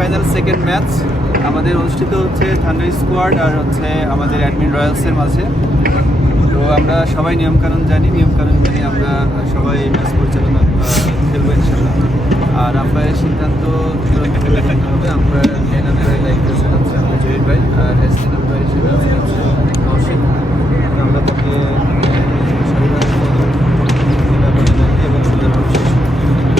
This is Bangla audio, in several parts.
সেমিফাইনাল সেকেন্ড ম্যাচ আমাদের অনুষ্ঠিত হচ্ছে থান্ডার স্কোয়াড আর হচ্ছে আমাদের অ্যাডমিন রয়্যালসের মাঝে। তো আমরা সবাই নিয়মকানুন জানি আমরা সবাই ম্যাচ পরিচালনা খেলবো ইনশাল্লাহ। আর আম্পায়ারের সিদ্ধান্ত হবে। আম্পায়ার মেন আম্পায়ার লাইফেছেন হচ্ছে আমাদের জহির ভাই, আর অ্যাসিস্ট্যান্ট আম্পায়ার হিসেবে আছেন হচ্ছে নওশিদ। আমরা তাকে এবং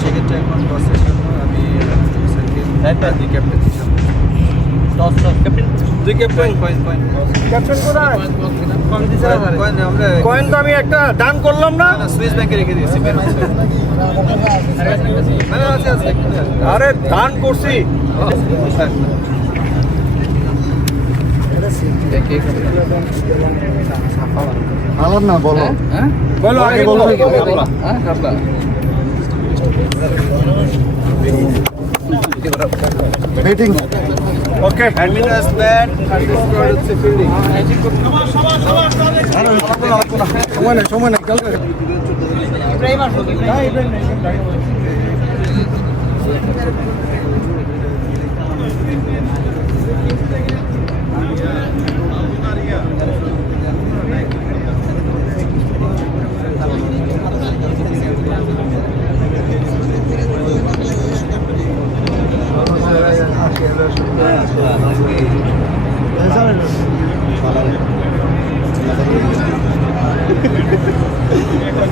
সেক্ষেত্রে এখন টসের জন্য আমি স্যারকে দুই ক্যাপ্টেন হিসাবে কয়েন তো আমি একটা দান করলাম না, সুইস ব্যাংকে রেখে দিয়েছি। আরে দান করছি। আমার না বলো, বলো আগে বলো। ব্যাটিং ওকে, অ্যাডমিনাস ব্যাট, থার্ড স্কোয়াড হচ্ছে ফিল্ডিং। সময় নেই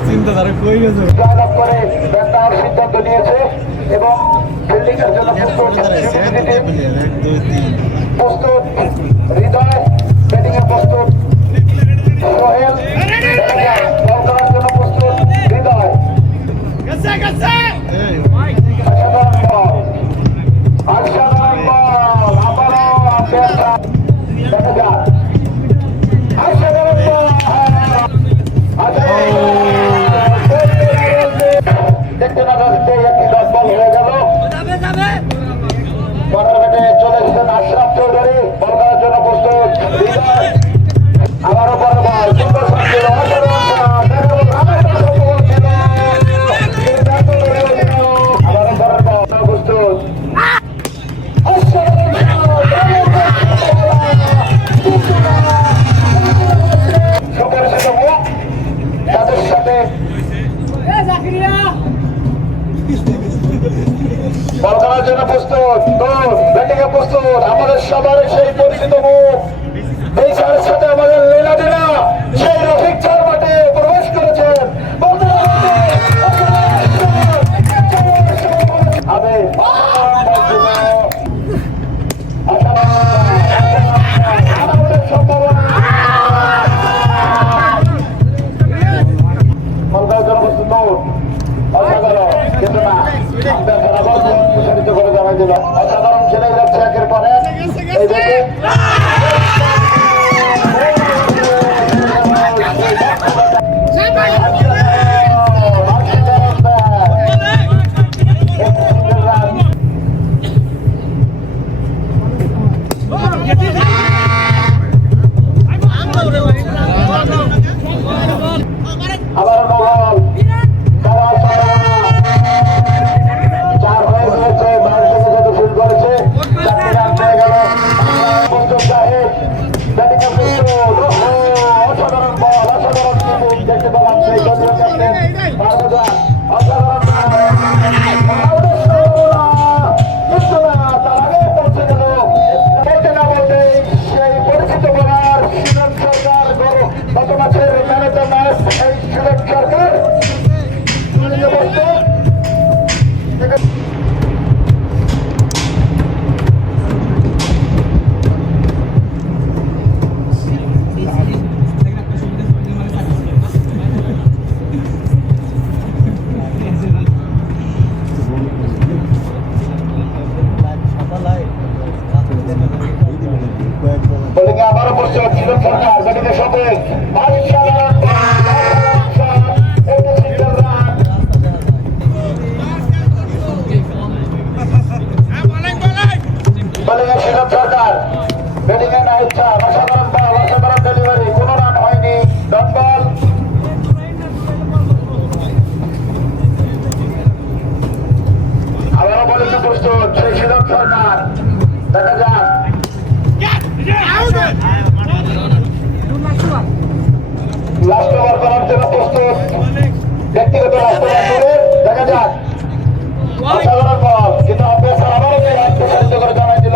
চিন্তাধারা কই গেছে। জয়লাভ করে ব্যাট নেওয়ার সিদ্ধান্ত নিয়েছে এবং ফিল্ডিংয়ের জন্য প্রস্তুত হৃদয়, ব্যাটিংয়ে প্রস্তুত সোহেল, বল করার জন্য প্রস্তুত হৃদয়। অসাধারণ বল, আবারও দেখা যাক। অসাধারণ বল, দেখতে না দেখতে একটি ডট বল হয়ে গেল। টুর্নামেন্টে চলে এসেছেন আশরাফ চৌধুরী, বল করার জন্য প্রস্তুত হৃদয়। আবারও বড় বল, সুন্দর শট ছিল, অসাধারণ শট, আবারও বড় বল প্রস্তুত। তাদের সাথে বল করার জন্য প্রস্তুত, ব্যাটিংয়ে প্রস্তুত আমাদের সবার সেই পরিচিত মুখ, এই স্যারের সাথে আমাদের লীলা দিনা সেই রফিক চার মাঠে প্রবেশ করেছেন। অসাধারণ খেলে যাচ্ছে একের পর এক। এই দেখে আবার বল চার হয়ে গিয়েছে, বার থেকে যত শুরু করেছে 4 রান পেয়ে গেল। ব্যাটিংয়ে প্রস্তুত, অসাধারণ বল, অসাধারণ ফিল্ডিং দেখতে পেলাম সেই দলীয় ক্যাপ্টেন অসাধারণ তার আগে পৌঁছে গেল। বলতে না বলতে সেই পরিচিত বোলার সুরেশ সরকার, গত ম্যাচের ম্যান অফ দ্য ম্যাচ এই সুরেশ সরকার বোলিংয়ে আবারও প্রস্তুত সুরেশ সরকার, ব্যাটিংয়ের সাথে সুরেশ সরকার, ব্যাটিংয়ে না ইচ্ছা, অসাধারণ বল, অসাধারণ ডেলিভারি, কোনো রান হয়নি, ডট বল। আবারও বোলিংয়ে প্রস্তুত সেই সুরেশ সরকার দেখা যাক লাস্ট ওভার করার জন্য প্রস্তুত ব্যক্তিগত লাস্ট ওভার করে দেখা যাক অসাধারণ বল কিন্তু অভ্যাসের আবারও প্রসারিত করে জানাই দিল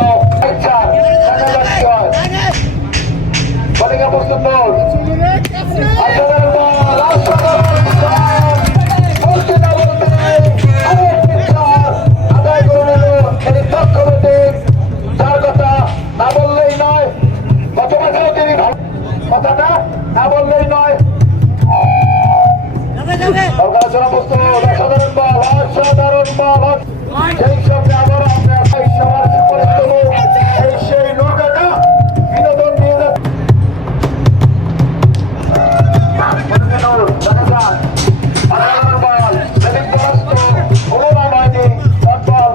বোলিংয়ে প্রস্তুত বোল অসাধারণ বল অসাধারণ বলতে না বলতে আরেকটি চার আদায় করে নিল তিনি দক্ষ ব্যাটিং যার কথা না বললেই নয় গত বছর তিনি কথাটা না বললেই নয় অসাধারণ বল অসাধারণ বল সেই সঙ্গে আবার আমরা সবার সুপরিচিত এই সেই নৌকাটা বিনোদন নিয়ে যাচ্ছে দেখা যাক অসাধারণ বল ব্যাটিং পরাস্ত হলো না হয়নি শর্ট বল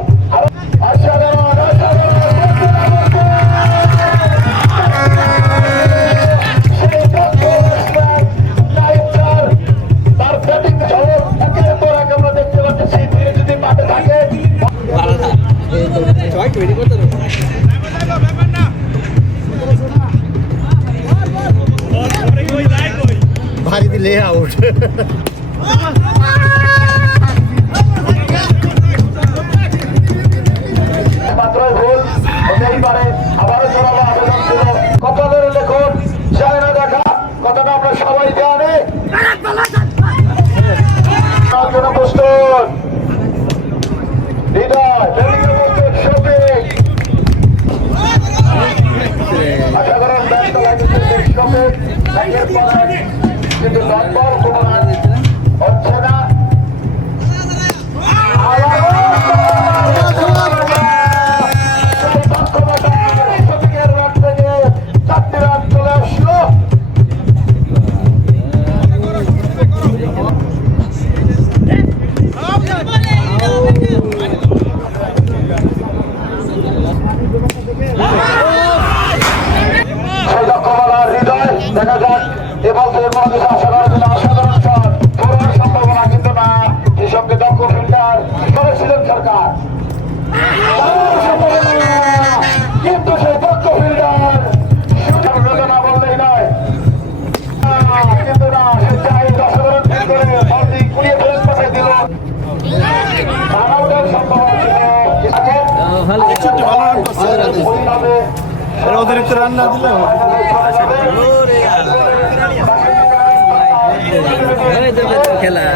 অসাধারণ সেই দক্ষ ব্যাটসম্যান তার ব্যাটিং ঝলক একের পর এক আমরা দেখতে পাচ্ছি ধীরে যদি মাঠে থাকে ভারী দিলে আউট মাত্রই ভুল হতেই পারে আবারও জোরালো আবেদন ছিল কপালের লেখন যায় না দেখা কথাটা আমরা সবাই জানি তার জন্য প্রস্তুত হৃদয় ব্যাটিংয়ে প্রস্তুত শফিক অসাধারণ ব্যাট চালাইতেছে শফিক ব্যাটের পর কিন্তু ডট বল কোনো রান হচ্ছে না শফিকের রান থেকে 4টি রান চলে আসলো সেই দক্ষমালার হৃদয় দেখা যাক এবং কোনো কিছু আশা করার জন্য অসাধারণ শট পুরো সম্ভাবনা কিন্তু না সেই সঙ্গে দক্ষ ফিল্ডার করেছিলেন সরকার কিন্তু সেই দক্ষ ফিল্ডার না বললেই নয় কিন্তু না সে চাই অসাধারণ ফিল্ড করে বলটি কুড়িয়ে ফেরত পাঠিয়ে দিল রানাউটের সম্ভাবনা ছিল অতিরিক্ত রান না দিলে খেলা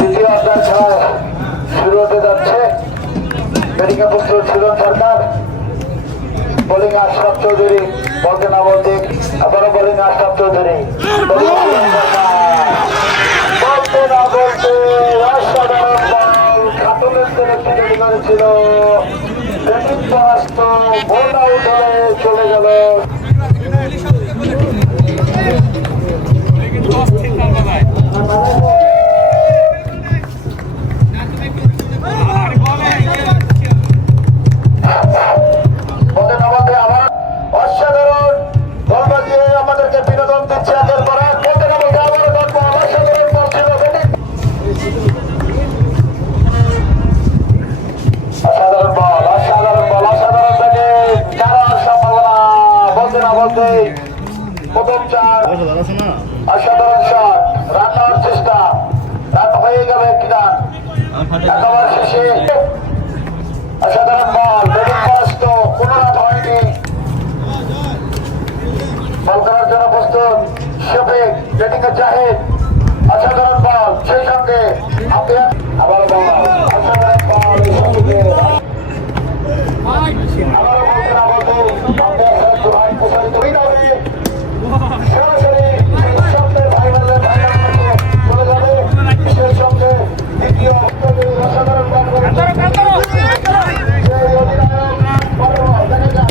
দ্বিতীয় অধ্যায় শুরু হতে যাচ্ছে ব্যাটিংয়ে প্রস্তুত ছিলেন সরকার বোলিং আশরাফ চৌধুরী বলতে না বলতে আবারও বোলিং আশরাফ চৌধুরী বলতে না বলতে অসাধারণ বল খাতুনের তৈরি করেছিল ব্যাটিং পরাস্ত বোল্ড আউট হয়ে চলে গেল অসাধারণ বল বাজিয়ে আমাদেরকে বিনোদন দিচ্ছে একের পর এক বলতে না বলতে আবারও ডট বল অসাধারণ বল ছিল ব্যাটিং অসাধারণ বল অসাধারণ ব্যাটিং চারার সম্ভাবনা বলতে না বলতে প্রথম চার অসাধারণ শট রান নেওয়ার চেষ্টা রান হয়ে গেল একটি রান একেবারে শেষে অসাধারণ বল ব্যাটিং পরাস্ত কোনো রান হয়নি বল করার জন্য প্রস্তুত শফিক ব্যাটিং এ জাহিদ অসাধারণ বল সেই সঙ্গে আম্পায়ার আবার বল অসাধারণ বল এই সঙ্গে সরাসরি সঙ্গে ভাই বোনের ভাই চলে যাবে বিশেষ সঙ্গে দ্বিতীয় অসাধারণ বল করে সেই অধিনায়ক বড় দেখা যায়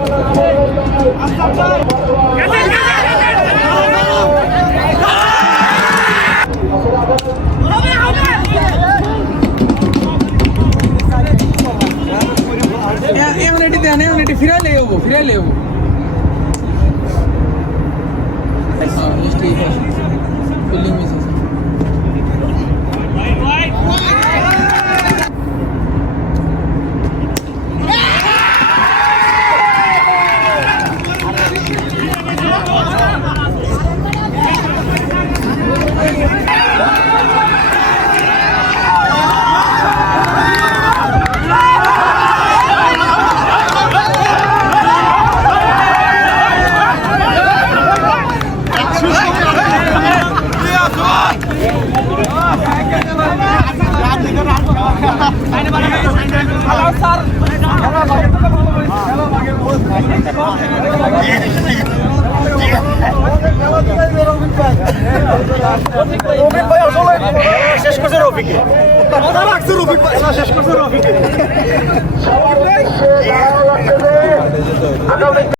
Thank you. এটি দেন এটি ফিরাইলে হবো মিষ্টি ফিল্ডিং মিস